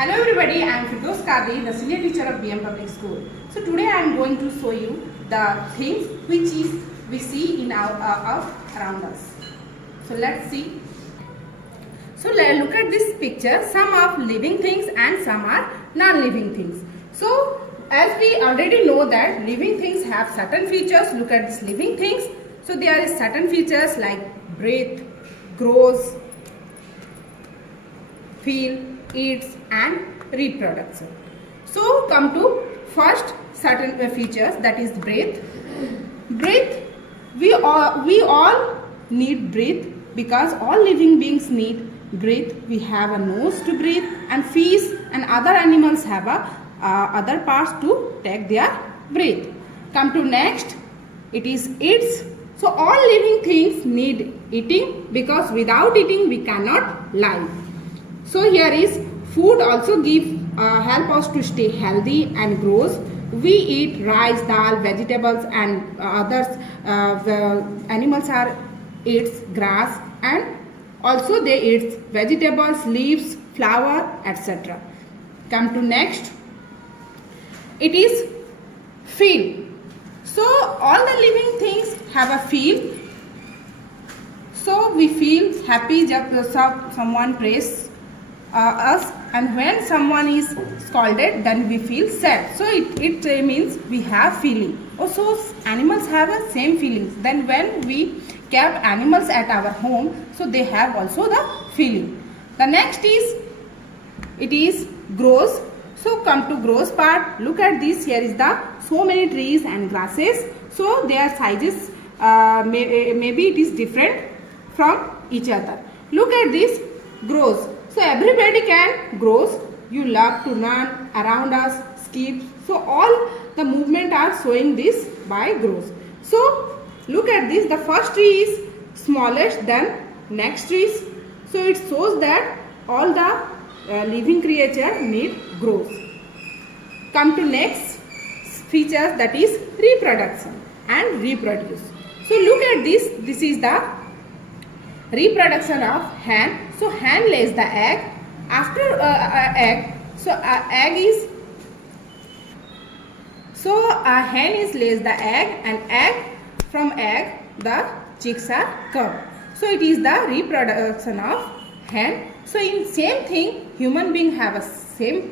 Hello everybody, I am Firdaus Kadri, the senior teacher of BM Public School. So today I am going to show you the things which we see in our around us. So let's see. So look at this picture. Some are living things and some are non-living things. So as we already know that living things have certain features. Look at these living things. So there is certain features like breathe, grows, feel, eats and reproduction. So come to first certain features, that is breath. Breath, we all need breath because all living beings need breath. We have a nose to breathe and fish and other animals have other parts to take their breath. Come to next, it is eats. So all living things need eating because without eating we cannot live. So here is food also help us to stay healthy and grows. We eat rice, dal, vegetables and others. The animals eats grass and also they eat vegetables, leaves, flower, etc. Come to next. It is feel. So all the living things have a feel. So we feel happy when someone praises us, and when someone is scolded then we feel sad. So it means we have feeling. Also animals have the same feelings. Then when we kept animals at our home, so they have also the feeling. The next is it is grows. So come to grows part. Look at this. Here is the so many trees and grasses. So their sizes maybe it is different from each other. Look at this grows. So everybody can grows. You love to run around us, skip. So all the movement are showing this by grows. So look at this. The first tree is smallest than next trees. So it shows that all the living creature need grows. Come to next features, that is reproduction and reproduce. So look at this. This is the reproduction of hen. So hen lays the egg. After egg, so egg is a hen lays the egg, and from egg the chicks are come. So it is the reproduction of hen. So in same thing, human being have a same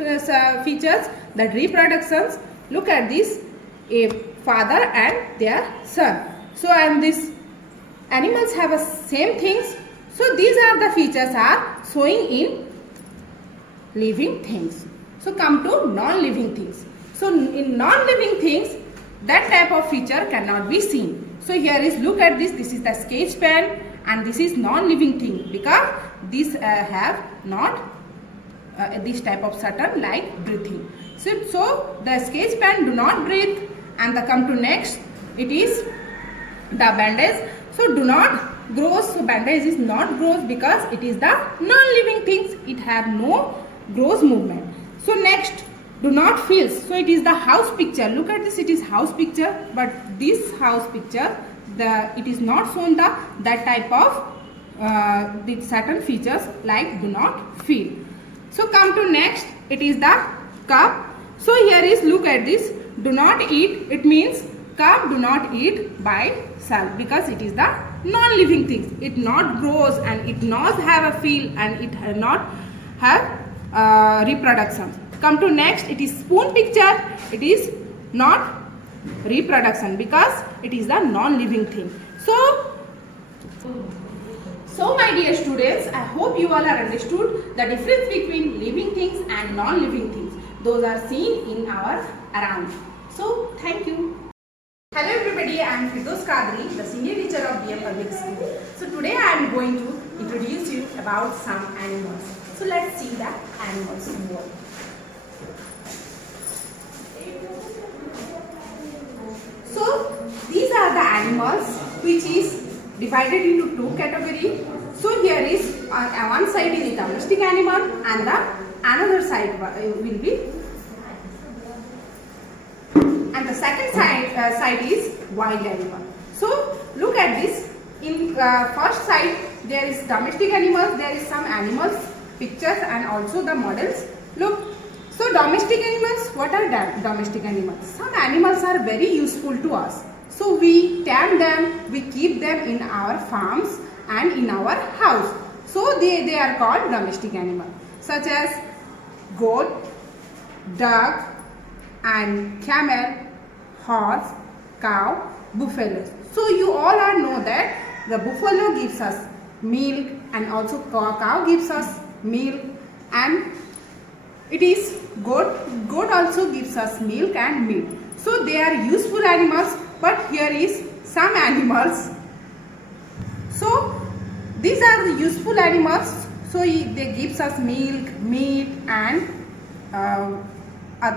features, that reproductions. Look at this, a father and their son. So and this animals have a same things. So these are the features are showing in living things. So come to non-living things. So in non-living things, that type of feature cannot be seen. So here is, look at this. This is the sketch pen and this is non-living thing because these have not this type of certain like breathing. So the sketch pen do not breathe. And the come to next, it is the bandage. So do not grows. So bandage is not grows because it is the non-living things. It have no grows movement. So next, do not feels. So it is the house picture. Look at this. It is house picture, but this house picture, it is not shown that type of the certain features like do not feel. So come to next. It is the cup. So here is, look at this. Do not eat. It means cup do not eat by self because it is the non-living things. It not grows and it not have a feel and it not have reproduction. Come to next, it is spoon picture. It is not reproduction because it is the non-living thing. So my dear students, I hope you all are understood the difference between living things and non-living things. Those are seen in our around. So thank you. Hello everybody, I am Firdaus Kadri, the senior teacher of BM Public School. So today I am going to introduce you about some animals. So let's see the animals more. So these are the animals which is divided into two categories. So here is on one side is the domestic animal and the another side will be, and the second side is wild animal. So look at this. In first side there is domestic animals. There is some animals pictures and also the models. Look, so domestic animals, what are domestic animals? Some animals are very useful to us. So we tame them, we keep them in our farms and in our house. So they are called domestic animals, such as goat, duck and camel, horse, cow, buffalo. So you all are know that the buffalo gives us milk and also cow gives us milk, and it is goat also gives us milk and meat. So they are useful animals, but here is some animals. So these are the useful animals. So they gives us milk, meat and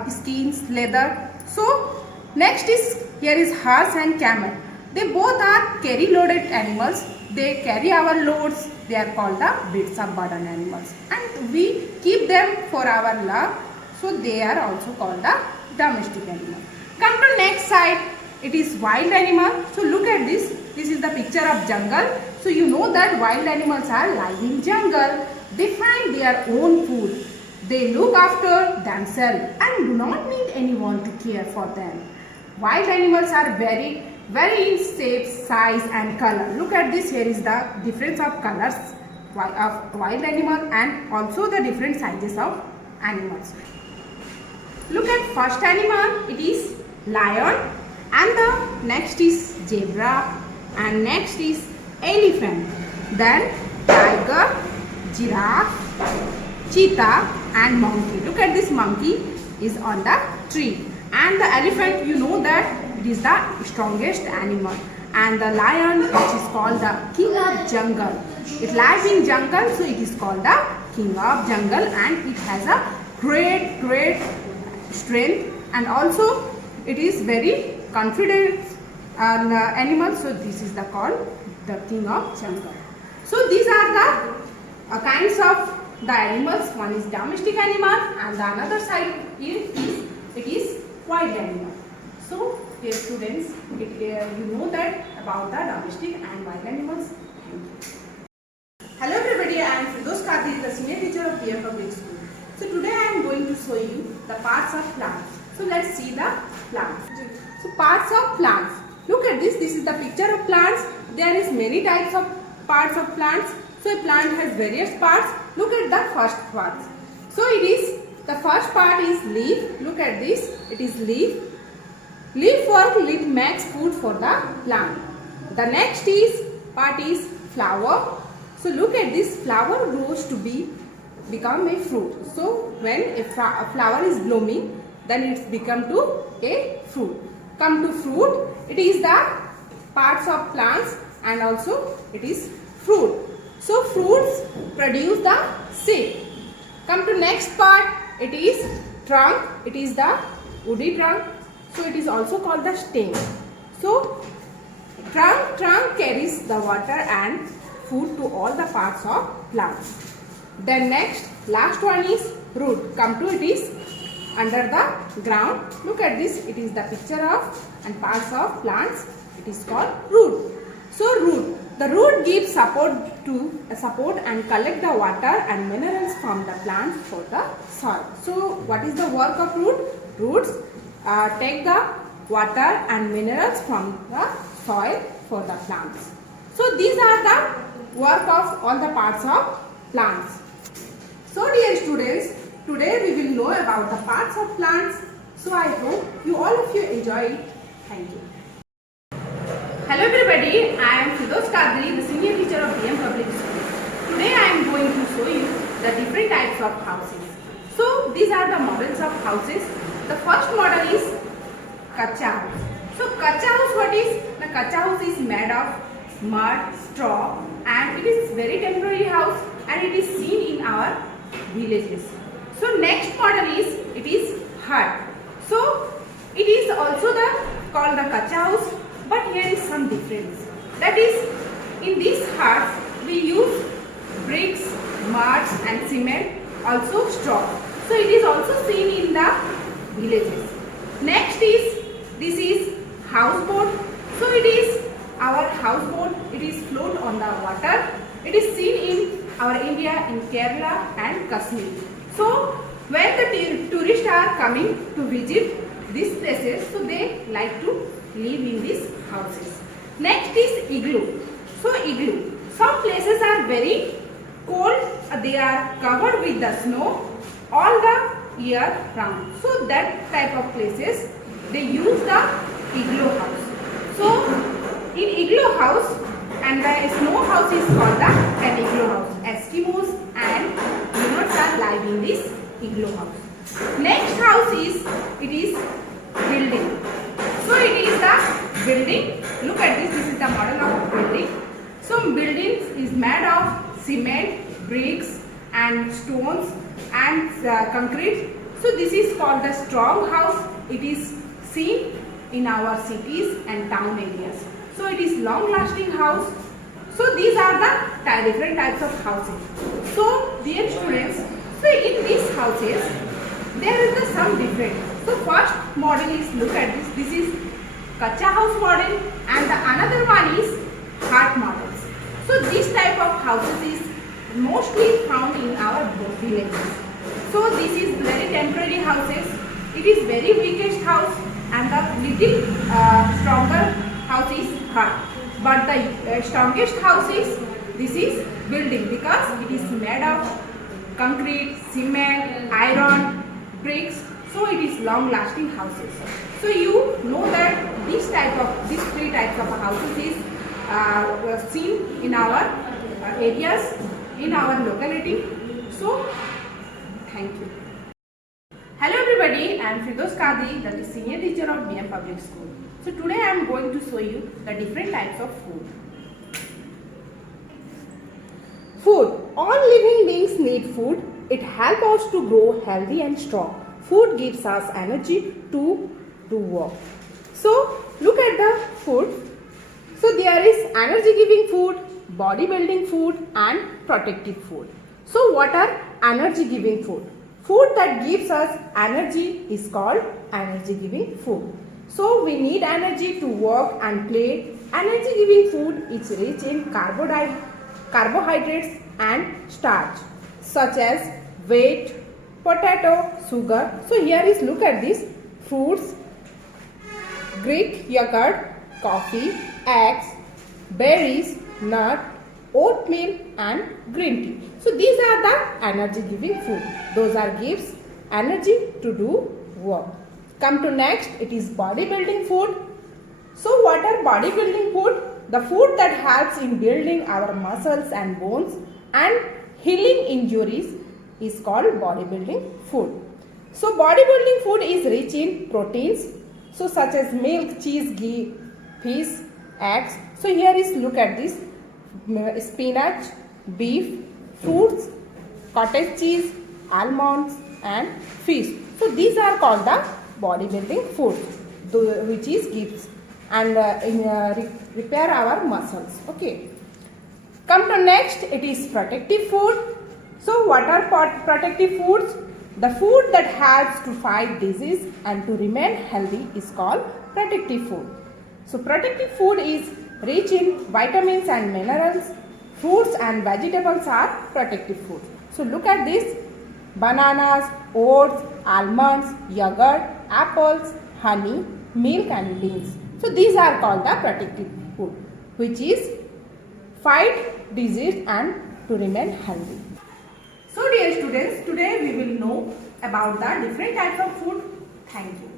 skins, leather. So next is here is horse and camel. They both are carry loaded animals. They carry our loads. They are called the beasts of burden animals, and we keep them for our love. So they are also called the domestic animal. Come to next side. It is wild animal. So look at this. This is the picture of jungle. So you know that wild animals are live in jungle. They find their own food. They look after themselves and do not need anyone to care for them. Wild animals are very in shape, size and color. Look at this. Here is the difference of colors of wild animal and also the different sizes of animals. Look at first animal. It is lion, and the next is zebra, and next is elephant, then tiger, giraffe, cheetah and monkey. Look at this, monkey is on the tree, and the elephant, you know that it is the strongest animal, and the lion, which is called the king of jungle. It lives in jungle, so it is called the king of jungle, and it has a great strength, and also it is very confident animal. So this is the called the king of jungle. So these are the kinds of the animals. One is domestic animal, and the another side is wild animal. So dear students, you know that about the domestic and wild animals. Thank you. Hello everybody, I am Firdaus Qadri, the senior teacher of PM Public School. So today I am going to show you the parts of plants. So let's see the plants. So parts of plants. Look at this. This is the picture of plants. There is many types of parts of plants. So a plant has various parts. Look at the first part. So it is, the first part is leaf. Look at this. It is leaf. Leaf work, leaf makes food for the plant. The next part is flower. So look at this. Flower grows to become a fruit. So when a flower is blooming, then it's become to a fruit. Come to fruit. It is the parts of plants and also it is fruit. So fruits produce the seed. Come to next part. It is trunk. It is the woody trunk. So it is also called the stem. So trunk carries the water and food to all the parts of plants. Then next, last one is root. Come to it is under the ground. Look at this. It is the picture of and parts of plants. It is called root. So root. The root gives support and collect the water and minerals from the plants for the soil. So what is the work of root? Roots take the water and minerals from the soil for the plants. So these are the work of all the parts of plants. So dear students, today we will know about the parts of plants. So I hope all of you enjoy it. Thank you. Hello everybody, I am Firdaus Qadri, the senior teacher of DM Public School. Today I am going to show you the different types of houses. So these are the models of houses. The first model is Kacha house. So Kacha house, what is? The Kacha house is made of mud, straw, and it is very temporary house, and it is seen in our villages. So next model is hut. So it is also called the Kacha house, but here is some difference. That is, in these huts we use bricks, mud and cement, also straw. So it is also seen in the villages. Next this is houseboat. So it is our houseboat. It is float on the water. It is seen in our India, in Kerala and Kashmir. So when the tourists are coming to visit these places, so they like to live in these houses. Next is igloo. So igloo. Some places are very cold. They are covered with the snow all the year round. So that type of places they use the igloo house. So in igloo house, and the snow house is called the an igloo house. Eskimos and Inuits are live in this igloo house. Next house is building. So it is the building. Look at this. This is the model of building. So buildings is made of cement, bricks, and stones and concrete. So this is called the strong house. It is seen in our cities and town areas. So it is long lasting house. So these are the different types of houses. So dear students, so in these houses there is some difference. So first model is, look at this. This is Kacha house model and the another one is hut models. So this type of houses is mostly found in our villages. So this is very temporary houses. It is very weakest house and the little stronger house is hut. But the strongest house is, this is building because it is made of concrete, cement, iron, bricks. So it is long lasting houses. So you know that these three types of houses is seen in our areas, in our locality. So thank you. Hello everybody, I am Firdaus Qadri, that is senior teacher of BM Public School. So today I am going to show you the different types of food. Food. All living beings need food. It helps us to grow healthy and strong. Food gives us energy to do work. So look at the food. So there is energy giving food, body building food and protective food. So what are energy giving food? Food that gives us energy is called energy giving food. So we need energy to work and play. Energy giving food is rich in carbohydrates and starch such as wheat, potato, sugar. So here is, look at this: fruits, Greek yogurt, coffee, eggs, berries, nut, oatmeal and green tea. So these are the energy giving food. Those are gives energy to do work. Come to next, it is body building food. So what are body building food? The food that helps in building our muscles and bones and healing injuries is called body building food. So body building food is rich in proteins, so such as milk, cheese, ghee, fish, eggs. So here is, look at this: spinach, beef, fruits, cottage cheese, almonds and fish. So these are called the bodybuilding food, which is gives and repair our muscles. Okay. Come to next, it is protective food. So what are protective foods? The food that helps to fight disease and to remain healthy is called protective food. So protective food is rich in vitamins and minerals. Fruits and vegetables are protective food. So look at this: bananas, oats, almonds, yogurt, apples, honey, milk and beans. So these are called the protective food, which is fight disease and to remain healthy. So dear students, today we will know about the different types of food. Thank you.